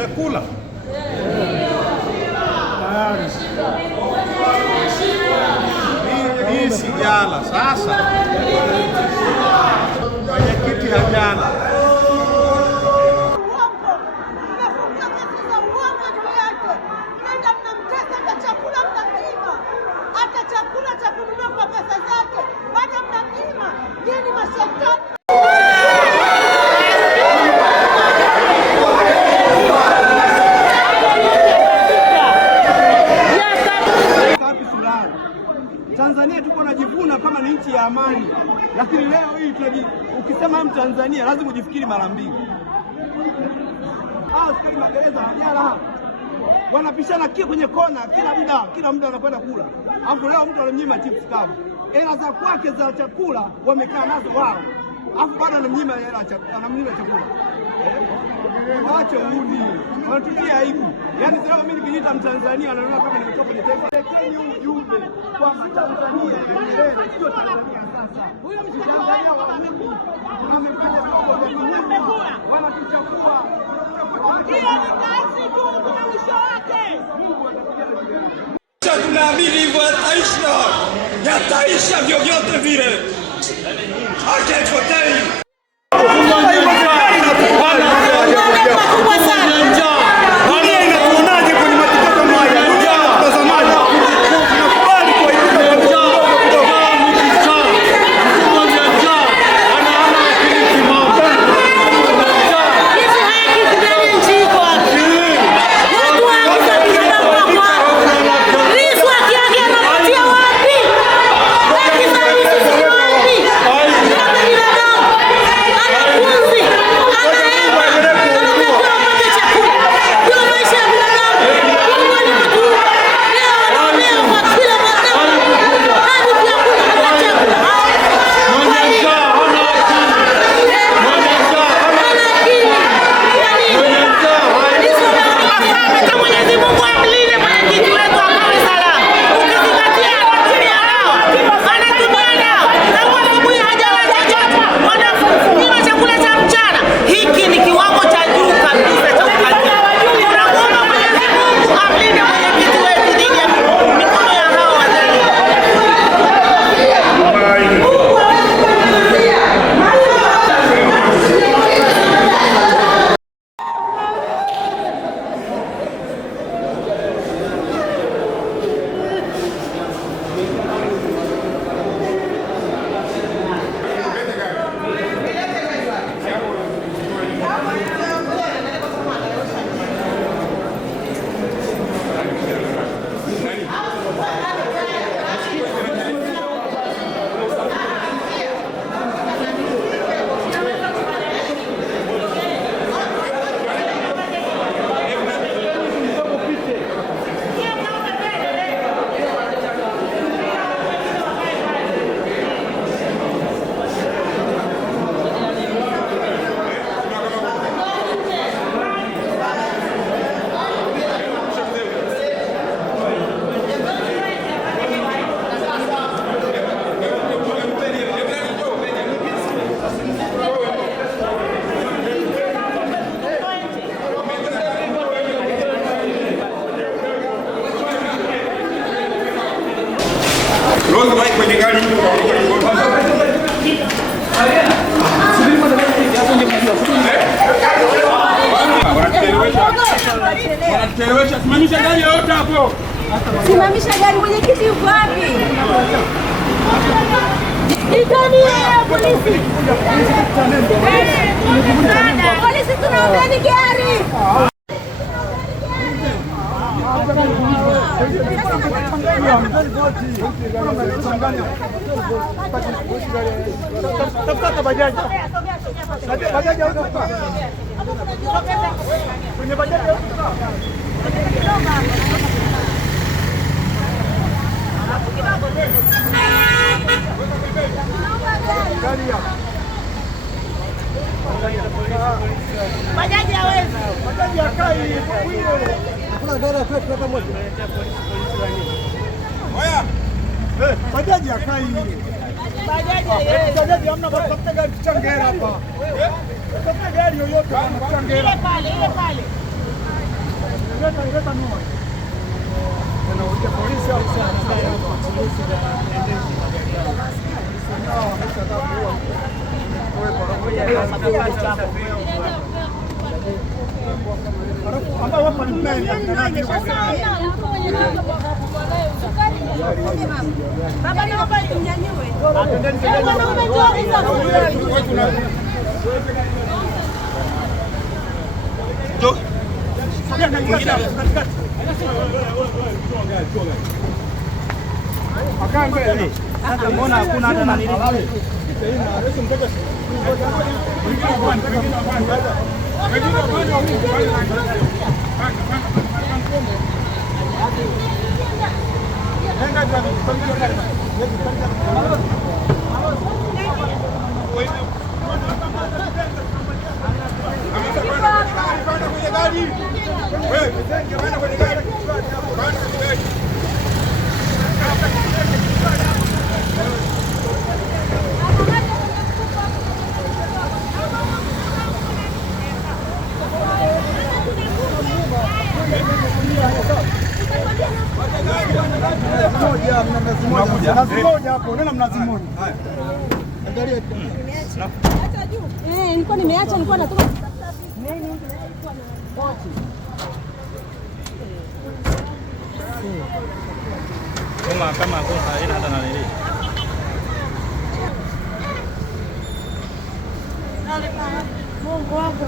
Mmekula? Hii sijala sasa. Mwenyekiti hajala. Tanzania tuko najivuna kama ni nchi ya amani, lakini leo hii ukisema Mtanzania lazima ujifikiri mara mbili. Askari magereza hajala, wanapishana kwenye kona, kila muda anakwenda kula. Alafu leo mtu anamnyima chips kavu, hela za kwake za chakula wamekaa nazo wao, alafu bado anamnyima chakula. Waache uhuni, wanatutia aibu. Yaani sasa mimi nikiita Mtanzania anaona kama nimetoka kwenye taifa. Lakini ujumbe kwa Mtanzania, sio Tanzania sasa. Huyo Mtanzania amekula. Wanatuchafua. Hiyo ni kazi tu, kuna mwisho wake. Tunaamini hivyo yataisha vyovyote vile. Hakifotei. Kwenye gari wanatelewesha. Simamisha gari yote hapo. Simamisha gari, mwenyekiti yuko wapi? Polisi. Polisi tunaomba ni gari. Tafuta bajaji. Bajaji au tafuta? Kwenye bajaji au tafuta? Bajaji hawezi. Bajaji hakai. Hakuna gari ya kwetu hata moja. Oya. Bajaji hakai. Bajaji hamna, tafuta gari tuchangera hapa. Tafuta gari yoyote tuchangera. Ile pale. Baba naomba ninyanyue. Sasa mbona hakuna hata nani? Mnazi moja hapo, nenda mnazi moja. Angalia. Nilikuwa nimeacha, nilikuwa natoka. Kama haina hata nani. Mungu wangu.